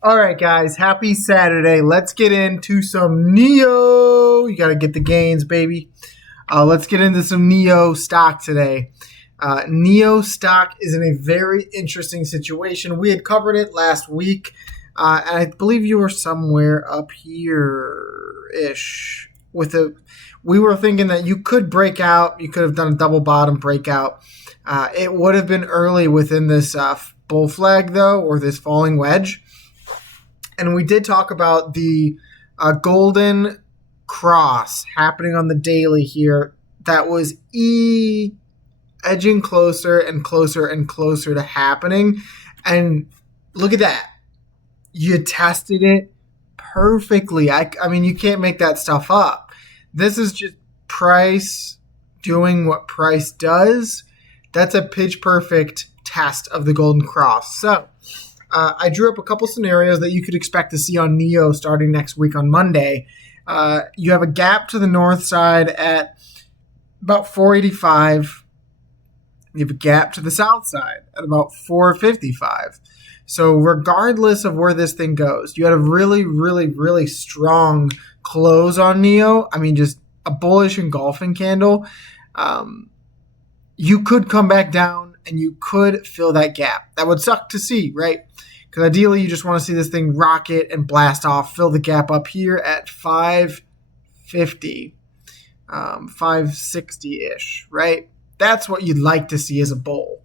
All right, guys. Happy Saturday. Let's get into some Nio. You got to get the gains, baby. Let's get into some Nio stock today. Nio stock is in a very interesting situation. We had covered it last week, and I believe you were somewhere up here ish. We were thinking that you could break out. You could have done a double bottom breakout. It would have been early within this bull flag, though, or this falling wedge. And we did talk about the golden cross happening on the daily here that was edging closer and closer and closer to happening. And look at that. You tested it perfectly. I mean, you can't make that stuff up. This is just price doing what price does. That's a pitch perfect test of the golden cross. So I drew up a couple scenarios that you could expect to see on Nio starting next week on Monday. You have a gap to the north side at about 485. You have a gap to the south side at about 455. So regardless of where this thing goes, you had a really, really, really strong close on Nio. I mean, just a bullish engulfing candle. You could come back down and you could fill that gap. That would suck to see, right? Because ideally you just want to see this thing rocket and blast off, fill the gap up here at 550, 560-ish, right? That's what you'd like to see as a bull.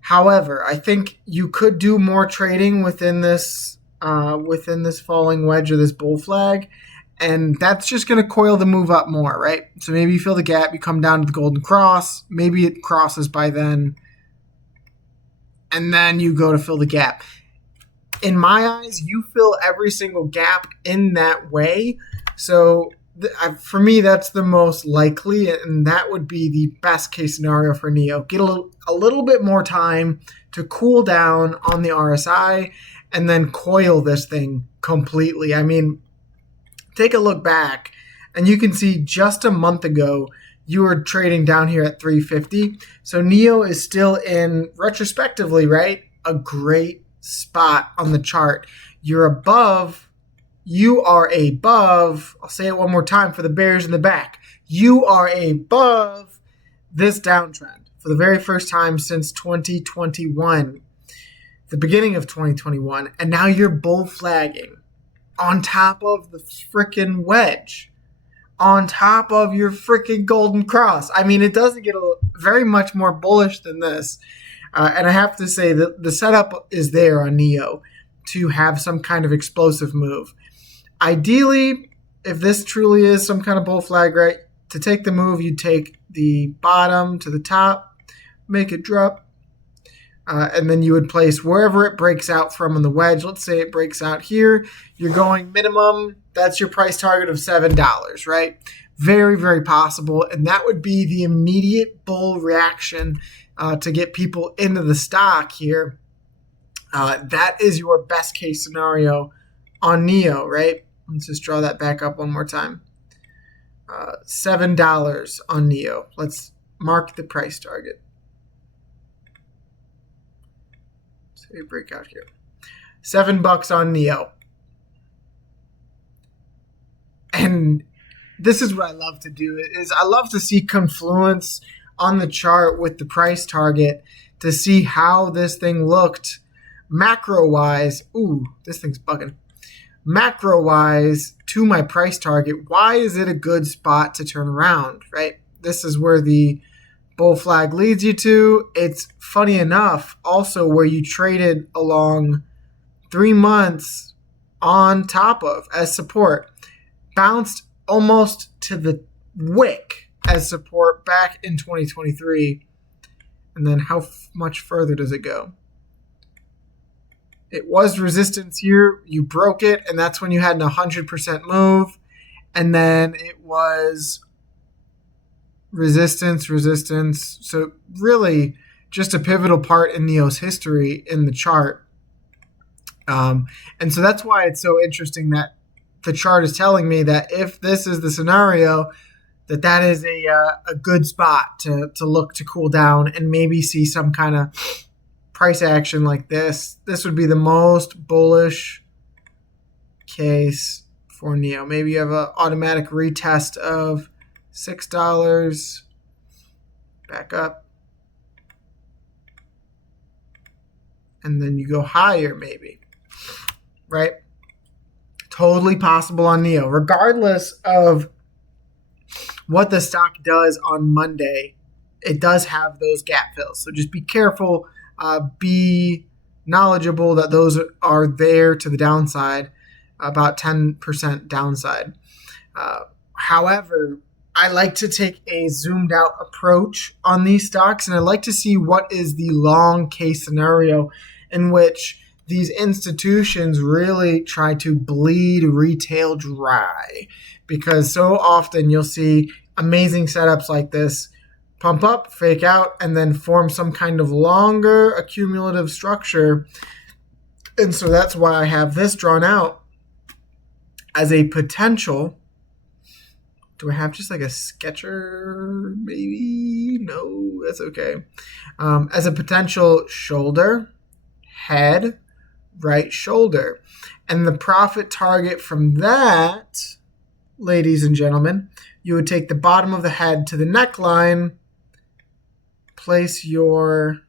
However, I think you could do more trading within this falling wedge or this bull flag, and that's just going to coil the move up more, right? So maybe you fill the gap, you come down to the golden cross, maybe it crosses by then, and then you go to fill the gap. In my eyes, you fill every single gap in that way. So for me, that's the most likely, and that would be the best case scenario for Nio. Get a little bit more time to cool down on the RSI and then coil this thing completely. I mean, take a look back, and you can see just a month ago, you were trading down here at 350. So Nio is still in, retrospectively, right, a great spot on the chart. You are above, I'll say it one more time for the bears in the back. You are above this downtrend for the very first time since 2021, the beginning of 2021. And now you're bull flagging on top of the freaking wedge, on top of your freaking golden cross. I mean, it doesn't get very much more bullish than this. And I have to say that the setup is there on Nio to have some kind of explosive move. Ideally, if this truly is some kind of bull flag, right, to take the move, you take the bottom to the top, make it drop, and then you would place wherever it breaks out from on the wedge. Let's say it breaks out here. You're going minimum. That's your price target of $7, right? Very, very possible. And that would be the immediate bull reaction to get people into the stock here. That is your best case scenario on Nio, right? Let's just draw that back up one more time. $7 on Nio. Let's mark the price target. Say breakout here. $7 on Nio. And this is what I love to do, is I love to see confluence on the chart with the price target to see how this thing looked macro-wise. Ooh, this thing's bugging. Macro-wise to my price target. Why is it a good spot to turn around, right? This is where the bull flag leads you to. It's funny enough also where you traded along 3 months on top of as support. Bounced almost to the wick as support back in 2023. And then how much further does it go? It was resistance here. You broke it, and that's when you had an 100% move. And then it was resistance. So really just a pivotal part in Nio's history in the chart. And so that's why it's so interesting that the chart is telling me that if this is the scenario, that is a good spot to look to cool down and maybe see some kind of price action like this. This would be the most bullish case for Nio. Maybe you have an automatic retest of $6. Back up. And then you go higher maybe. Right? Totally possible on Nio. Regardless of what the stock does on Monday, it does have those gap fills. So just be careful. Be knowledgeable that those are there to the downside, about 10% downside. However, I like to take a zoomed out approach on these stocks, and I like to see what is the long case scenario in which these institutions really try to bleed retail dry, because so often you'll see amazing setups like this pump up, fake out, and then form some kind of longer accumulative structure. And so that's why I have this drawn out as a potential. Do I have just like a sketcher? Maybe? No, that's okay. As a potential shoulder, head, right shoulder. And the profit target from that, ladies and gentlemen, you would take the bottom of the head to the neckline, place your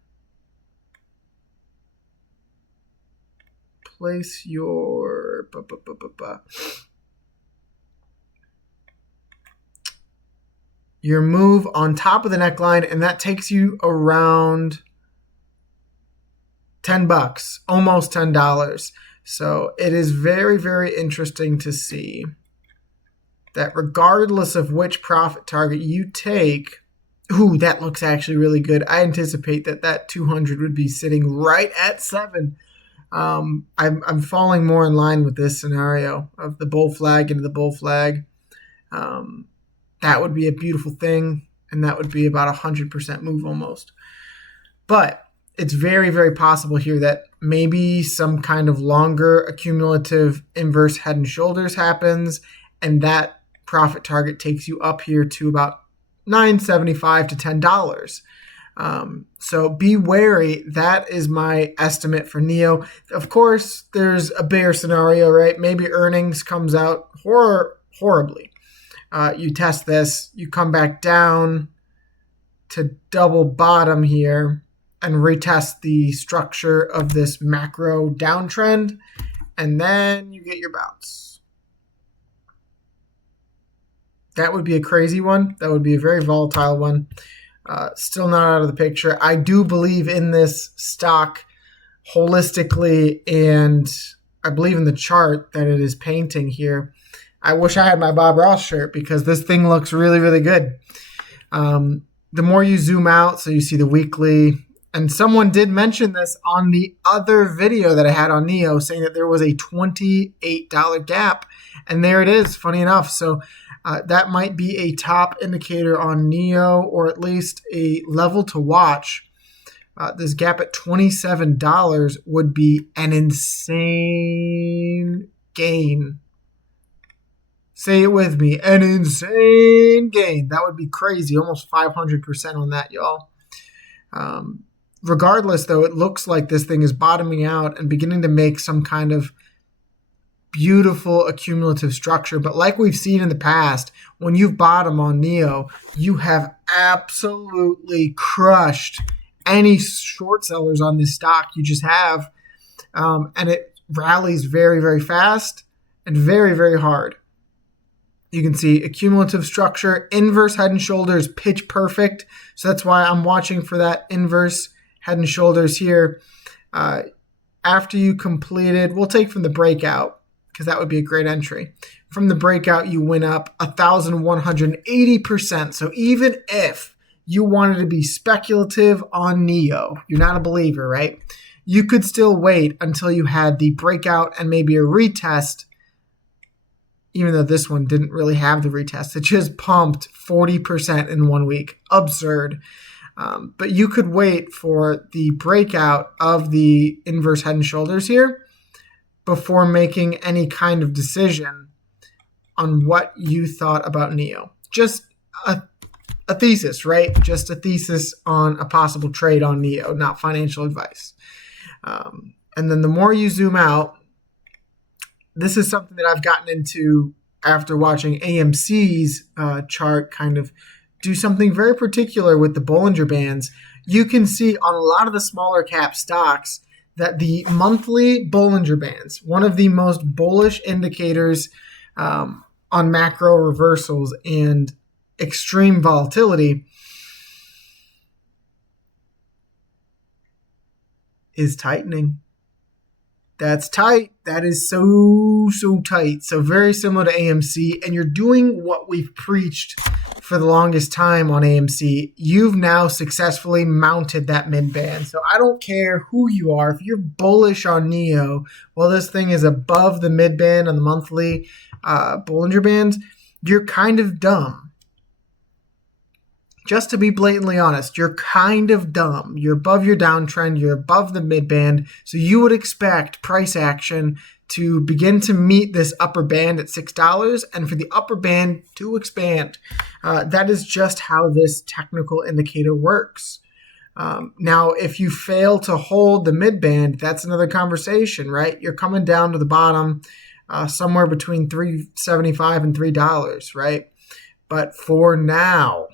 your move on top of the neckline, and that takes you around $10, almost $10. So it is very, very interesting to see that regardless of which profit target you take, that looks actually really good. I anticipate that 200 would be sitting right at 7. I'm falling more in line with this scenario of the bull flag into the bull flag. That would be a beautiful thing, and that would be about 100% move almost. But it's very, very possible here that maybe some kind of longer accumulative inverse head and shoulders happens, and that profit target takes you up here to about $9.75 to $10. So be wary. That is my estimate for Nio. Of course, there's a bear scenario, right? Maybe earnings comes out horribly. You test this, you come back down to double bottom here and retest the structure of this macro downtrend, and then you get your bounce. That would be a crazy one. That would be a very volatile one. Still not out of the picture. I do believe in this stock holistically, and I believe in the chart that it is painting here. I wish I had my Bob Ross shirt because this thing looks really, really good. The more you zoom out, so you see the weekly, and someone did mention this on the other video that I had on Nio, saying that there was a $28 gap, and there it is, funny enough. So that might be a top indicator on Nio, or at least a level to watch. This gap at $27 would be an insane gain. Say it with me, an insane gain. That would be crazy, almost 500% on that, y'all. Regardless, though, it looks like this thing is bottoming out and beginning to make some kind of beautiful accumulative structure. But like we've seen in the past, when you've bottomed on Nio, you have absolutely crushed any short sellers on this stock. You just have. And it rallies very, very fast and very, very hard. You can see accumulative structure, inverse head and shoulders, pitch perfect. So that's why I'm watching for that inverse head and shoulders here. After you completed, we'll take from the breakout because that would be a great entry. From the breakout, you went up 1,180%. So even if you wanted to be speculative on Nio, you're not a believer, right? You could still wait until you had the breakout and maybe a retest. Even though this one didn't really have the retest, it just pumped 40% in 1 week. Absurd. But you could wait for the breakout of the inverse head and shoulders here before making any kind of decision on what you thought about Nio. Just a thesis, right? Just a thesis on a possible trade on Nio, not financial advice. And then the more you zoom out, this is something that I've gotten into after watching AMC's chart kind of do something very particular with the Bollinger Bands. You can see on a lot of the smaller cap stocks that the monthly Bollinger Bands, one of the most bullish indicators on macro reversals and extreme volatility, is tightening. That's tight. That is so tight. So very similar to AMC. And you're doing what we've preached for the longest time on AMC. You've now successfully mounted that mid band. So I don't care who you are. If you're bullish on Nio, well, this thing is above the mid band on the monthly Bollinger Bands, you're kind of dumb. Just to be blatantly honest, you're kind of dumb. You're above your downtrend. You're above the mid-band. So you would expect price action to begin to meet this upper band at $6 and for the upper band to expand. That is just how this technical indicator works. Now, if you fail to hold the mid-band, that's another conversation, right? You're coming down to the bottom somewhere between $3.75 and $3, right? But for now,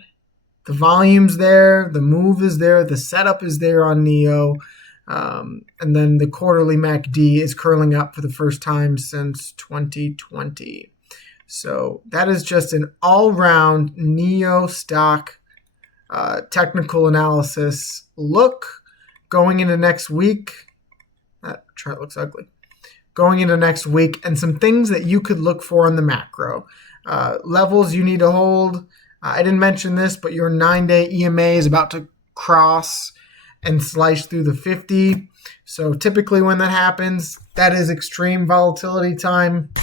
the volume's there, the move is there, the setup is there on Nio, and then the quarterly MACD is curling up for the first time since 2020. So that is just an all-round Nio Stock technical analysis look going into next week. That chart looks ugly. Going into next week, and some things that you could look for in the macro. Levels you need to hold. I didn't mention this, but your 9-day EMA is about to cross and slice through the 50. So typically when that happens, that is extreme volatility time.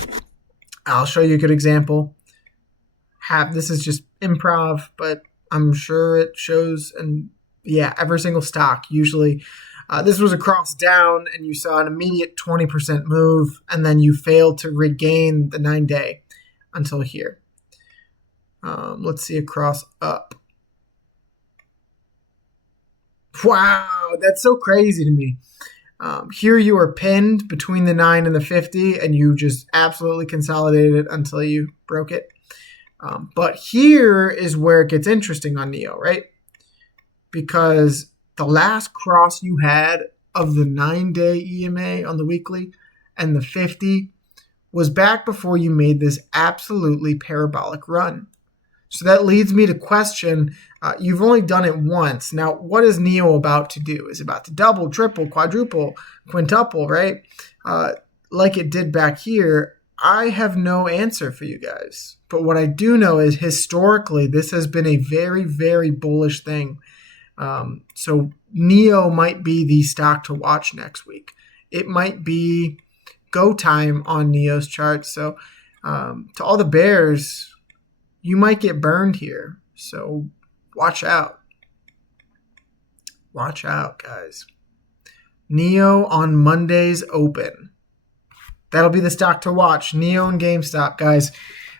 I'll show you a good example. This is just improv, but I'm sure it shows. And yeah, every single stock usually. This was a cross down, and you saw an immediate 20% move, and then you failed to regain the 9-day until here. Let's see a cross up. Wow, that's so crazy to me. Here you are pinned between the 9 and the 50, and you just absolutely consolidated it until you broke it. But here is where it gets interesting on Nio, right? Because the last cross you had of the 9-day EMA on the weekly and the 50 was back before you made this absolutely parabolic run. So that leads me to question, you've only done it once. Now, what is Nio about to do? Is it about to double, triple, quadruple, quintuple, right? Like it did back here. I have no answer for you guys. But what I do know is historically, this has been a very, very bullish thing. So Nio might be the stock to watch next week. It might be go time on Nio's chart. So to all the bears, you might get burned here. So watch out. Watch out, guys. Nio on Monday's open. That'll be the stock to watch. Nio and GameStop, guys.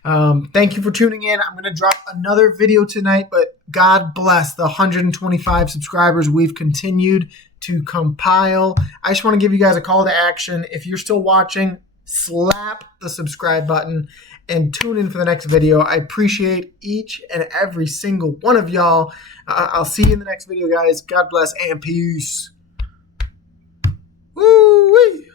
Thank you for tuning in. I'm going to drop another video tonight, but God bless the 125 subscribers we've continued to compile. I just want to give you guys a call to action. If you're still watching, slap the subscribe button and tune in for the next video. I appreciate each and every single one of y'all. I'll see you in the next video, guys. God bless and peace. Woo-wee.